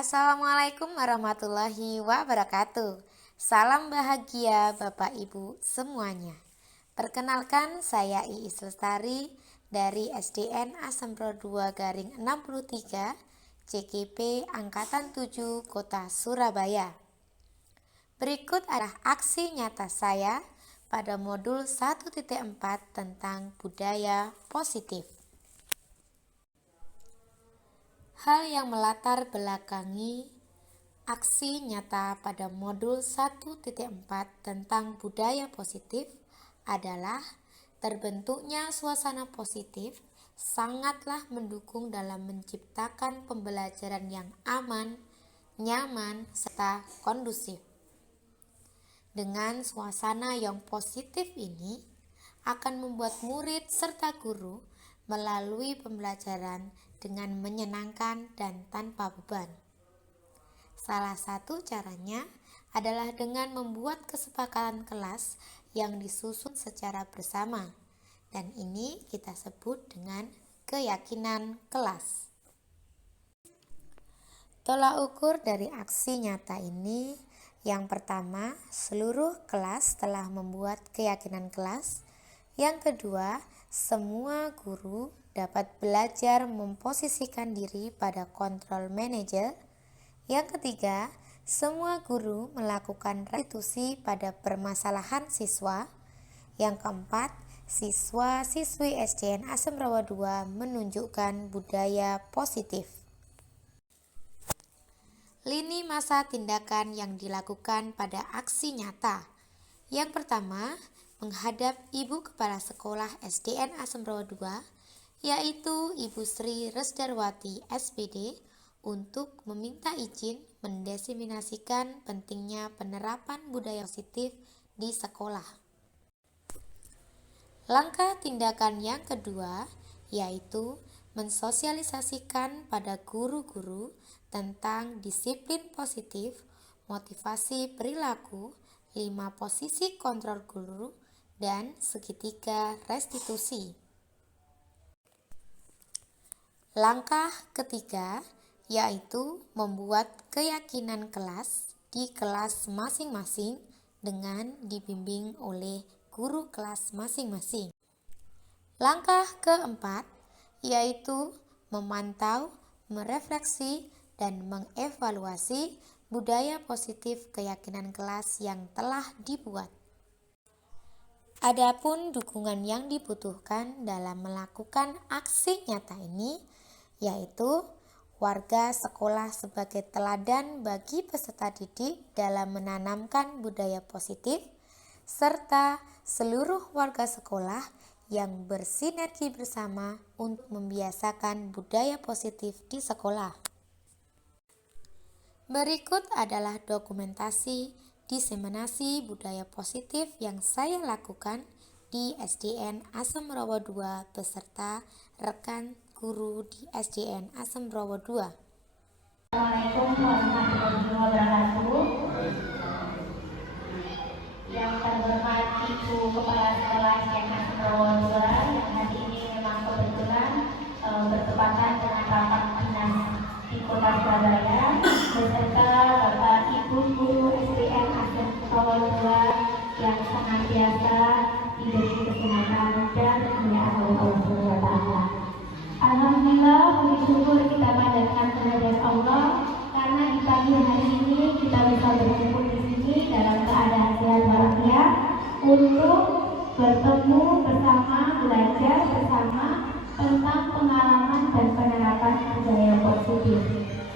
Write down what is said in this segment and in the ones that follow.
Assalamualaikum warahmatullahi wabarakatuh. Salam bahagia Bapak Ibu semuanya. Perkenalkan, saya Iis Lestari dari SDN Asempro 2/63 CGP Angkatan 7 Kota Surabaya. Berikut adalah aksi nyata saya pada modul 1.4 tentang budaya positif. Hal yang melatar belakangi aksi nyata pada modul 1.4 tentang budaya positif adalah terbentuknya suasana positif sangatlah mendukung dalam menciptakan pembelajaran yang aman, nyaman, serta kondusif. Dengan suasana yang positif ini akan membuat murid serta guru melalui pembelajaran dengan menyenangkan dan tanpa beban. Salah satu caranya adalah dengan membuat kesepakatan kelas yang disusun secara bersama, dan ini kita sebut dengan keyakinan kelas. Tolak ukur dari aksi nyata ini, yang pertama, seluruh kelas telah membuat keyakinan kelas. Yang kedua, semua guru dapat belajar memposisikan diri pada kontrol manajer. Yang ketiga, semua guru melakukan restitusi pada permasalahan siswa. Yang keempat, siswa-siswi SDN Asempro 2 menunjukkan budaya positif. Lini masa tindakan yang dilakukan pada aksi nyata. Yang pertama, menghadap Ibu Kepala Sekolah SDN Asempro 2, yaitu Ibu Sri Resdarwati SPD, untuk meminta izin mendiseminasikan pentingnya penerapan budaya positif di sekolah. Langkah tindakan yang kedua yaitu mensosialisasikan pada guru-guru tentang disiplin positif, motivasi perilaku, 5 posisi kontrol guru, dan segitiga restitusi. Langkah ketiga yaitu membuat keyakinan kelas di kelas masing-masing dengan dibimbing oleh guru kelas masing-masing. Langkah keempat yaitu memantau, merefleksi, dan mengevaluasi budaya positif keyakinan kelas yang telah dibuat. Adapun dukungan yang dibutuhkan dalam melakukan aksi nyata ini yaitu warga sekolah sebagai teladan bagi peserta didik dalam menanamkan budaya positif, serta seluruh warga sekolah yang bersinergi bersama untuk membiasakan budaya positif di sekolah. Berikut adalah dokumentasi diseminasi budaya positif yang saya lakukan di SDN Asempro 2 beserta rekan guru di SDN Asempro 2. Assalamualaikum warahmatullahi wabarakatuh. Yang terhormat Ibu Kepala Sekolah SDN Asempro 2 yang hari ini memang kebetulan bertepatan dengan rapat dinas di Kota Surabaya, beserta Bapak Ibu Guru SDN Asempro 2 yang senantiasa diberi kesehatan dan kemuliaan Allah Subhanahu wa Ta'ala. Alhamdulillah, puji syukur kita panjatkan kehadirat Allah karena di pagi hari ini kita bisa berkumpul di sini dalam keadaan sehat walafiat untuk bertemu bersama, belajar bersama tentang pengalaman dan penerapan budaya positif.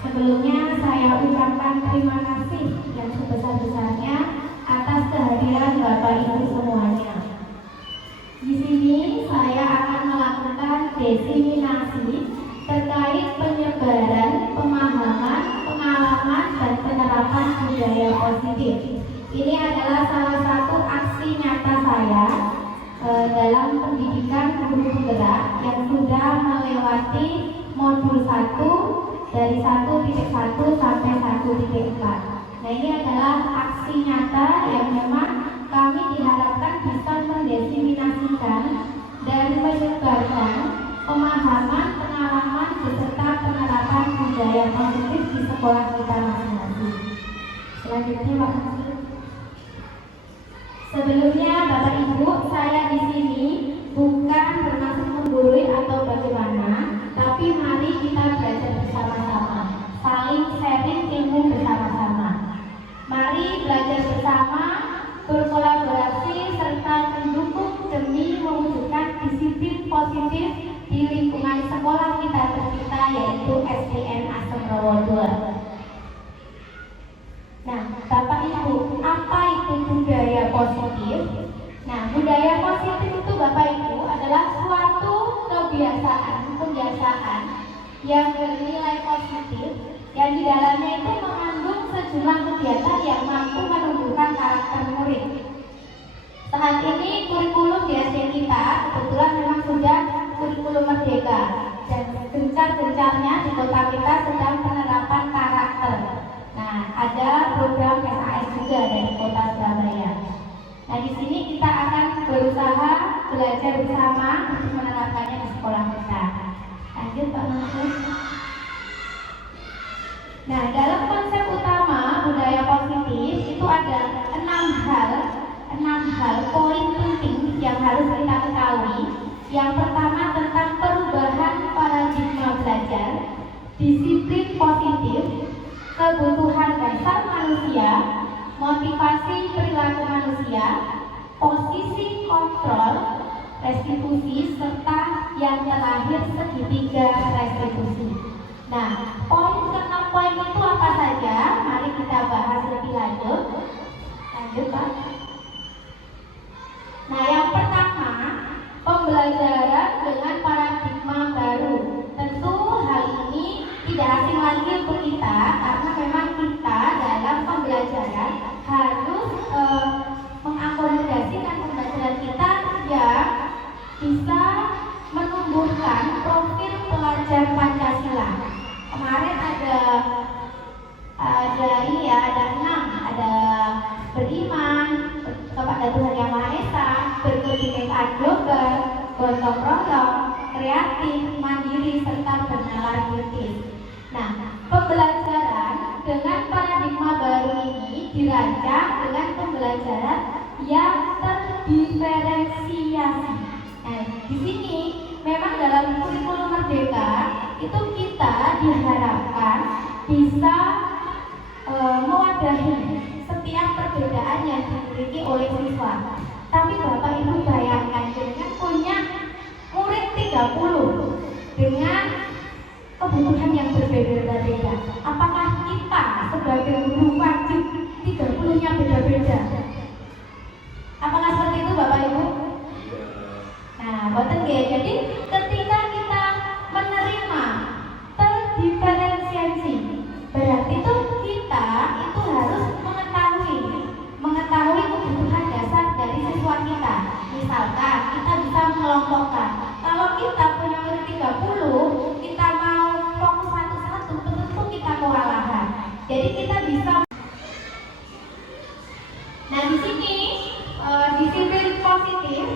Sebelumnya saya ucapkan terima kasih yang sebesar-besarnya atas kehadiran Bapak Ibu semuanya. Di sini saya akan melakukan diseminasi terkait penyebaran, pemahaman, pengalaman, dan penerapan budaya positif. Ini adalah salah satu aksi nyata saya dalam pendidikan guru penggerak yang sudah melewati modul 1 dari 1.1 sampai 1.4. Nah, ini adalah aksi nyata yang memang kami diharapkan bisa mendiseminasikan dan menyebarkan pemahaman, pengalaman, beserta penerapan budaya positif di sekolah kita masing-masing. Selanjutnya, Pak. Sebelumnya, Bapak Ibu, saya di sini bukan bermaksud menggurui atau bagaimana, tapi mari kita belajar bersama-sama, saling sharing ilmu bersama-sama. Mari belajar bersama, berkolaborasi, serta mendukung demi mewujudkan disiplin positif di lingkungan sekolah kita tercinta, yaitu SDN Assemrowo II. Nah, Bapak Ibu, apa itu budaya positif? Nah, budaya positif itu Bapak Ibu adalah suatu kebiasaan yang bernilai positif, yang di dalamnya itu mengandung sejumlah kegiatan yang mampu menumbuhkan karakter murid. Saat ini kurikulum di SD kita kebetulan memang sudah kurikulum merdeka, dan gencar-gencarnya di kota kita sedang penerapan karakter. Nah, ada program SAS juga dari kota Surabaya. Nah, di sini kita akan berusaha belajar bersama untuk menerapkannya di sekolah kita. Lanjut, Pak Mansur. Nah, dalam konsep utama budaya positif itu ada 6 hal poin penting yang harus kita ketahui. Yang pertama tentang perubahan paradigma belajar, disiplin positif, kebutuhan dasar manusia, motivasi perilaku manusia, posisi kontrol, restitusi, serta yang terakhir segitiga restitusi. Nah, ke-6 poin itu apa saja? Mari kita bahas lebih lanjut. Lanjut, Pak. Nah, yang pertama, pembelajaran dengan paradigma baru. Tentu hal ini tidak asing lagi untuk kita, karena memang kita dalam pembelajaran harus mengakomodasikan pembelajaran kita yang bisa menumbuhkan profil pelajar Pancasila. Kemarin ada 6, ada beriman kepada Tuhan Yang Maha Esa, berkebinekaan global, gotong royong, kreatif, mandiri, serta bernalar kritis. Nah, pembelajaran dengan paradigma baru ini dirancang dengan pembelajaran yang terdiferensiasi. Nah, di sini memang dalam kurikulum merdeka itu kita diharapkan bisa mewadahi setiap perbedaan yang dimiliki oleh siswa. Tapi Bapak Ibu bayangkan, dengan punya murid 30 dengan kebutuhan yang berbeda-beda, apakah kita sebagai guru wajib 30-nya beda-beda? Apakah seperti itu, Bapak Ibu? Nah, boten nggih. Jadi ketika kita menerima terdiferensiasi, berarti itu kita itu harus mengetahui kebutuhan dasar dari siswa kita. Misalkan kita bisa mengelompokkan, kalau kita punya murid 30, kita mau fokus satu-satu, tentu kita kewalahan. Jadi kita bisa. Nah, di sini disiplin positif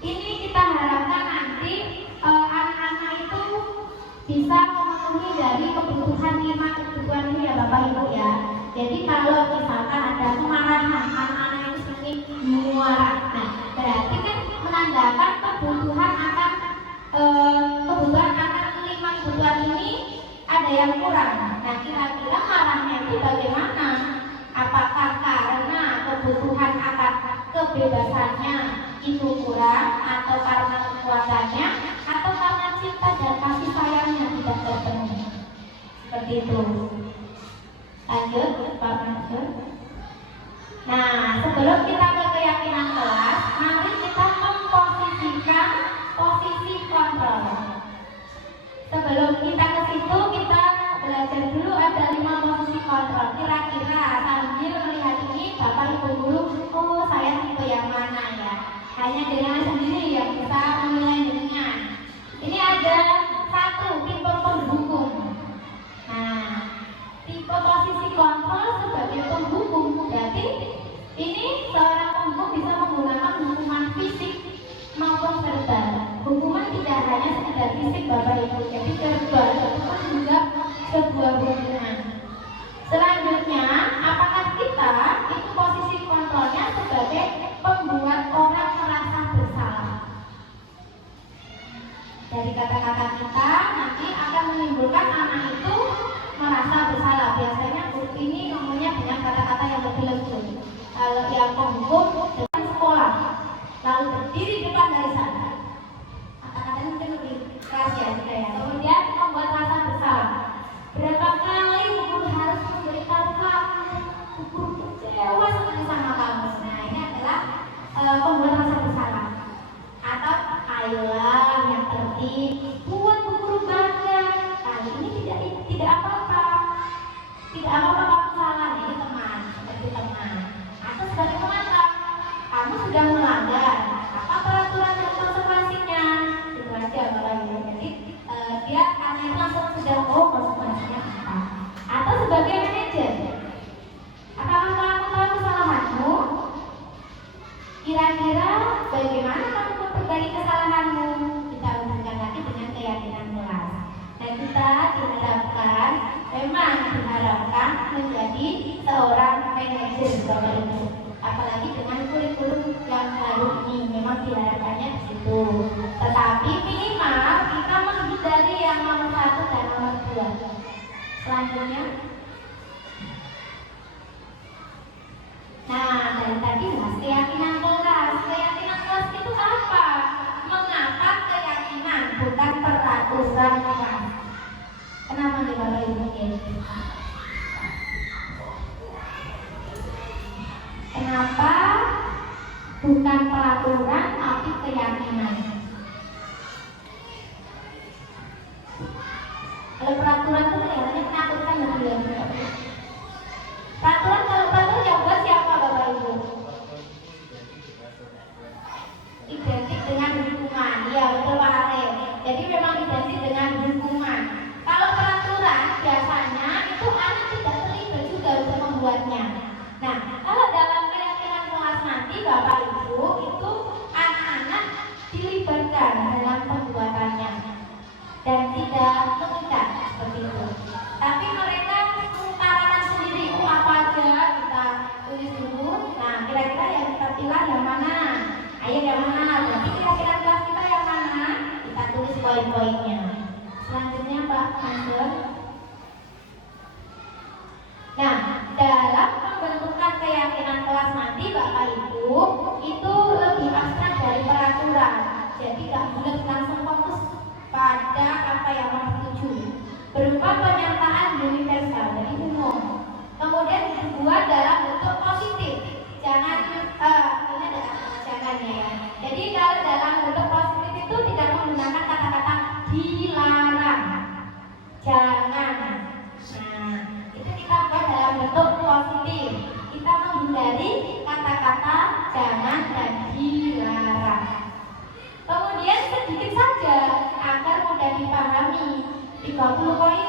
ini kita harapkan nanti anak-anak itu bisa memenuhi dari kebutuhan 5 kebutuhan ini ya Bapak Ibu ya. Jadi kalau misalkan ada kemarahan, anak-anak itu sering muara, nah berarti kan menandakan kebutuhan akan 5 kebutuhan ini ada yang kurang. Nah, kira-kira marahnya itu bagaimana? Apakah karena kebutuhan akan kebebasannya itu kurang, atau karena kekuatannya, atau karena cinta dan kasih sayangnya tidak terpenuhi? Seperti itu. Lanjut, Pak Mansur. Nah, sebelum kita ke keyakinan kelas, mari kita memposisikan posisi kontrol. Sebelum kita ke situ, kita belajar dulu ada 5 posisi kontrol. Kira-kira sambil melihat ini, Bapak Ibu guru, oh saya tipe yang mana ya? Hanya dengan sendiri yang bisa menilai dengan. Ini ada 1, tipe penghubung. Nah, tipe posisi kontrol sebagai penghubung, berarti ini seorang penghubung bisa menggunakan hukuman fisik maupun verbal. Hukuman tidak hanya sekedar fisik, merasa bersalah. Biasanya guru ini ngomongnya dengan kata-kata yang lebih lembut. Kalau yang menghukum dengan sekolah, lalu berdiri di depan barisan. Kata-katanya mungkin lebih keras ya, ya. Kemudian membuat rasa bersalah. Berapa kali guru harus memberikan kamu, guru kecewa sekali sama kamu. Nah, ini adalah pembuat rasa bersalah. Atau ayolah yang tertib, buat guru bangga. Kali ini tidak apa-apa, tidak apa-apa kamu salah. Ini teman, seperti teman. Atau sebagai pengatak, kamu sudah melanggar apa peraturan dan konsekuensinya. Itu aja kalau jadi dia akan langsung sudah konsekuensinya apa. Atau sebagai manajer, apakah kamu tahu kesalahanmu? Kira-kira bagaimana kamu memperbaiki kesalahanmu? Kita hubungkan lagi dengan keyakinan kelas. Dan kita diharapkan, memang diharapkan menjadi seorang manajer Bapak Ibu. Apalagi dengan kurikulum yang baru ini, memang diharapkannya di situ. Tetapi minimal kita menghindari yang nomor 1 dan nomor 2. Selanjutnya, nah, dari tadi mas keyakinan kelas. Keyakinan kelas itu apa? Mengapa keyakinan bukan peraturan kelas? Kenapa nih Bapak Ibu? Kenapa bukan peraturan tapi keyakinan? Kalau peraturan itu kelihatannya menakutkan ya. Peraturan, kalau peraturan yang buat siapa Bapak Ibu? Identik dengan hukuman. Ya betul Pak Arif. Jadi memang identik dengan hukuman. Kalau peraturan biasanya itu anak tidak terlibat juga untuk membuatnya. Nah, kalau dalam keyakinan kelas nanti Bapak Ibu itu anak-anak dilibatkan dalam pembuatannya dan tidak mengikat seperti itu. Tapi mereka mengutarakan sendiri apa aja kita tulis dulu. Nah, kira-kira yang kita pilih yang mana? Ayo yang mana? Berarti kira-kira kelas kita yang mana? Kita tulis poin-poinnya. Selanjutnya Pak Anggun. Nah, dalam pembentukan keyakinan kelas nanti Bapak Ibu itu lebih abstrak dari peraturan. Jadi nggak bulat langsung fokus pada apa yang mau dituju. Berupa pernyataan universal dari umum. Kemudian dibuat dalam bentuk positif. Jangan ini ada jangannya ya. Jadi kalau dalam bentuk positif itu tidak menggunakan kata-kata dilarang, jangan. Nah, itu kita buat dalam bentuk positif. Kita menghindari kata-kata jangan dan dilarang. Kemudian sedikit saja agar mudah dipahami. 30 poin,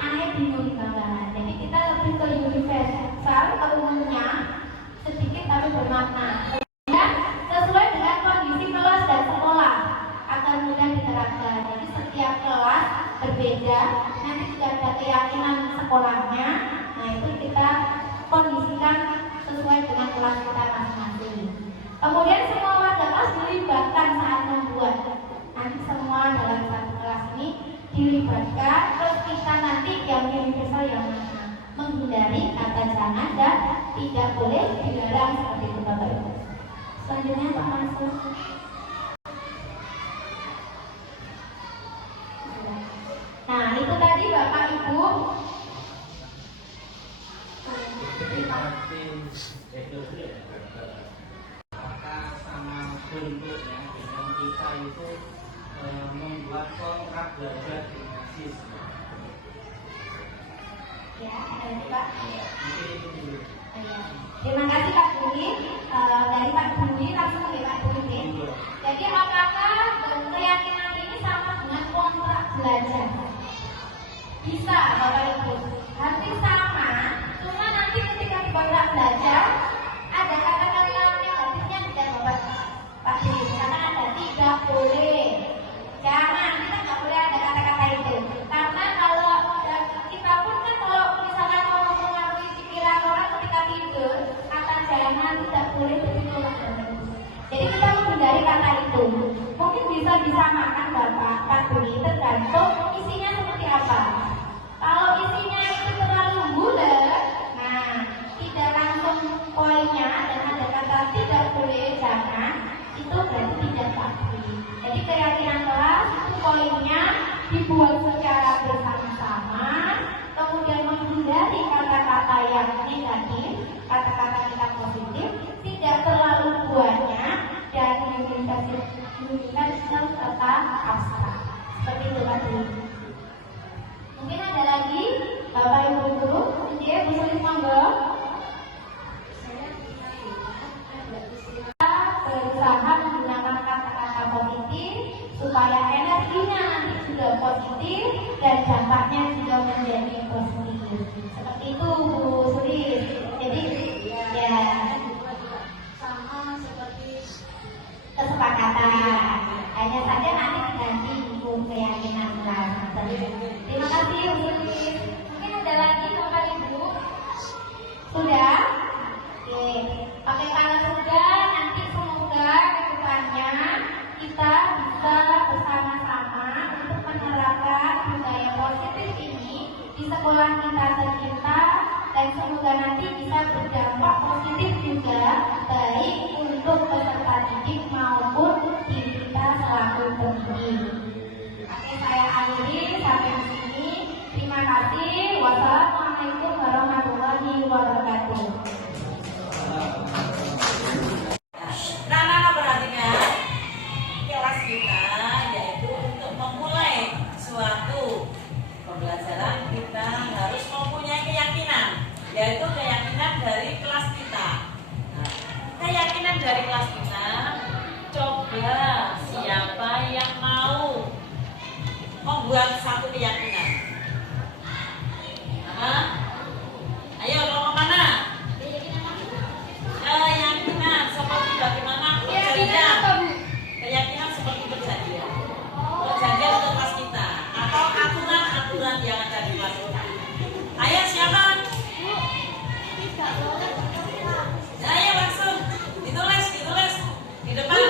aneh bingung gambaran. Jadi kita lebih ke universal, ke umumnya, sedikit tapi bermakna. Dan sesuai dengan kondisi kelas dan sekolah agar mudah diterapkan. Jadi setiap kelas berbeda. Nanti juga ada keyakinan sekolahnya. Nah itu kita kondisikan sesuai dengan kelas kita masing-masing. Kemudian semua warga kelas dilibatkan saat membuat. Nanti semua dalam satu kelas ini dilibatkan. Terus kita nanti yang universal yang mana? Menghindari kata jangan dan tidak boleh dilarang seperti itu Bapak Ibu. Selanjutnya Pak Mansur. Nah itu tadi Bapak Ibu. Apakah sama bentuknya dengan kita itu membuat kontrak belajar dengan siswa? Ya, ada Pak. Mungkin itu dulu. Terima kasih Pak Budi. Dari Pak Budi langsung ke Pak Budi. Jadi apakah keyakinan ini sama dengan kontrak belajar? Bisa Bapak Ibu. Hampir sama. Cuma nanti ketika di kontrak belajar ada kata-kata negatifnya tidak Bapak Pak Budi. Karena ada tidak boleh. Jangan, kita nggak boleh ada kata-kata itu. Karena kalau kita pun kan kalau misalkan mau mempengaruhi pikiran orang ketika tidur, kata jangan tidak boleh begitu. Jadi kita menghindari kata itu. Mungkin bisa disamakan Bapak Pak Budi tergantung isinya seperti apa. Kalau isinya menghindari kata-kata yang negatif, kata-kata kita positif, tidak terlalu banyak dan universal serta abstrak. Seperti itu tadi. Mungkin ada lagi Bapak Ibu guru, Bu Sulis monggo. Berusaha menggunakan kata-kata positif supaya energinya nanti juga positif dan dampaknya juga menjadi positif. Seperti itu Bu Sulis. Jadi ya sama seperti kesepakatan. Hanya saja nanti diganti ibu keyakinan kelas. Terima kasih Bu Sulis. Mungkin ada lagi Bapak Ibu? Sudah? Oke. Pakai tangan sudah. Nanti semoga kedepannya kita bisa bersama-sama untuk menerapkan budaya positif ini di sekolah kita tercinta dan semoga nanti bisa berdampak positif juga baik untuk peserta didik maupun diri kita selaku pendidik. Oke, saya akhiri sampai di sini. Terima kasih. Wassalamualaikum warahmatullahi wabarakatuh. Nah, perhatikan kelas kita yaitu untuk memulai suatu pembelajaran kita harus mempunyai keyakinan, yaitu keyakinan dari kelas kita. Nah, keyakinan dari kelas kita, coba siapa yang mau membuat satu keyakinan? Ayo, mau mana? Keyakinan seperti bagaimana perjanjian? Keyakinan seperti perjanjian. Perjanjian untuk kelas kita atau aturan-aturan yang ada di kelas kita. Ayo siapa? Ayo langsung ditulis di depan.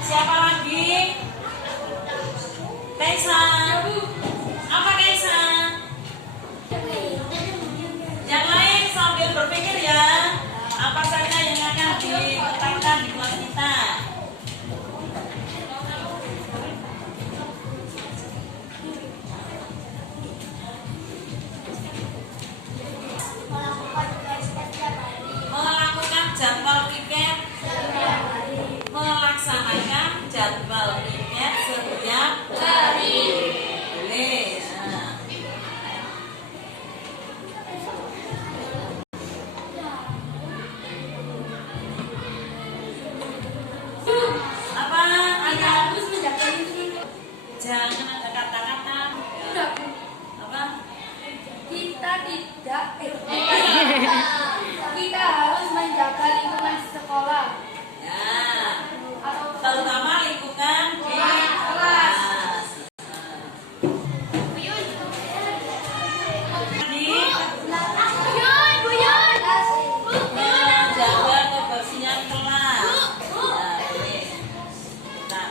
Siapa lagi? Kaisa. Apa Kaisa? Yang lain sambil berpikir ya, apa saja yang akan ditetapkan di kelas kita. Melakukan jadwal piket, melaksanakan jadwal piket setiap hari. Boleh. Apa? Jangan ada kata-kata. Apa? Kita harus menjaga lingkungan sekolah. Ya, terutama lingkungan di Kelas. menjaga kebersihan kelas. Ya, boleh. Nah,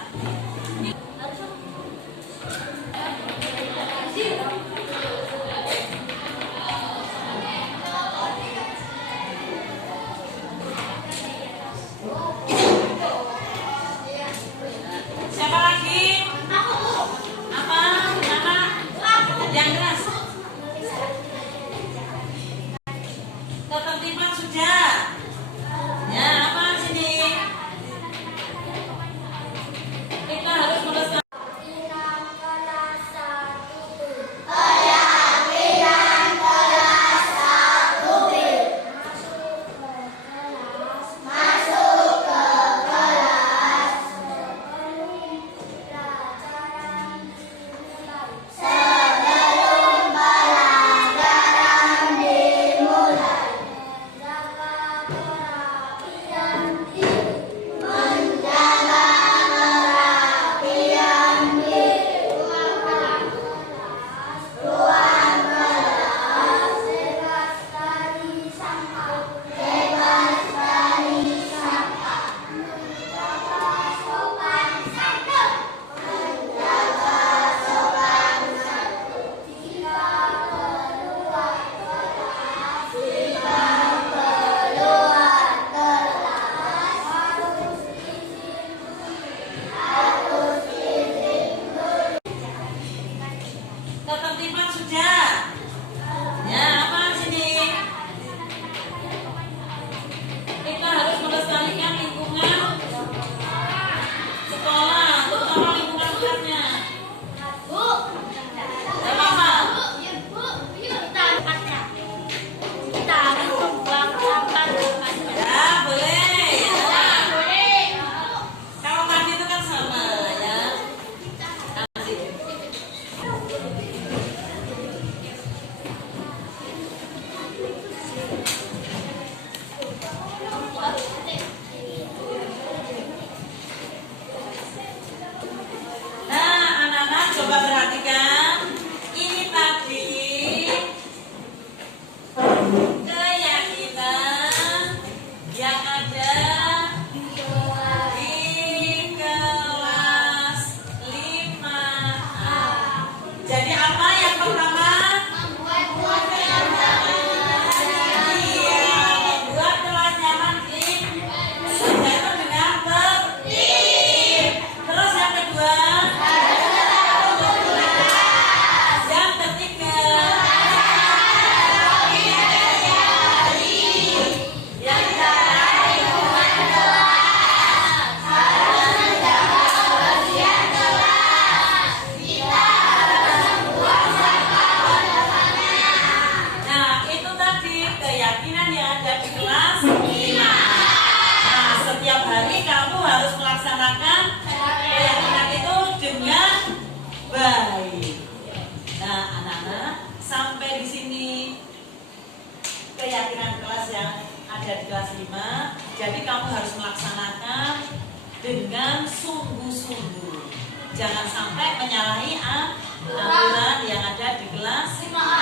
Jangan sampai menyalahi aturan yang ada di kelas 5A.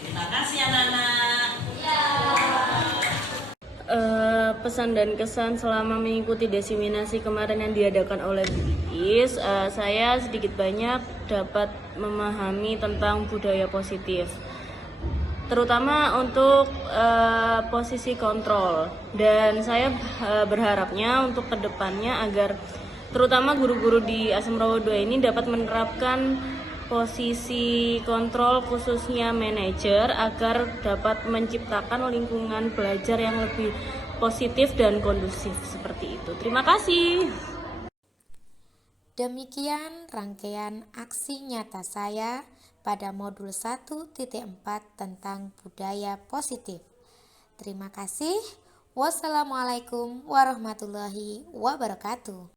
Terima kasih anak-anak. Pesan dan kesan selama mengikuti diseminasi kemarin yang diadakan oleh BIS, saya sedikit banyak dapat memahami tentang budaya positif, terutama untuk posisi kontrol. Dan saya berharapnya untuk kedepannya agar terutama guru-guru di Asem Rawo 2 ini dapat menerapkan posisi kontrol khususnya manajer agar dapat menciptakan lingkungan belajar yang lebih positif dan kondusif seperti itu. Terima kasih. Demikian rangkaian aksi nyata saya pada modul 1.4 tentang budaya positif. Terima kasih. Wassalamualaikum warahmatullahi wabarakatuh.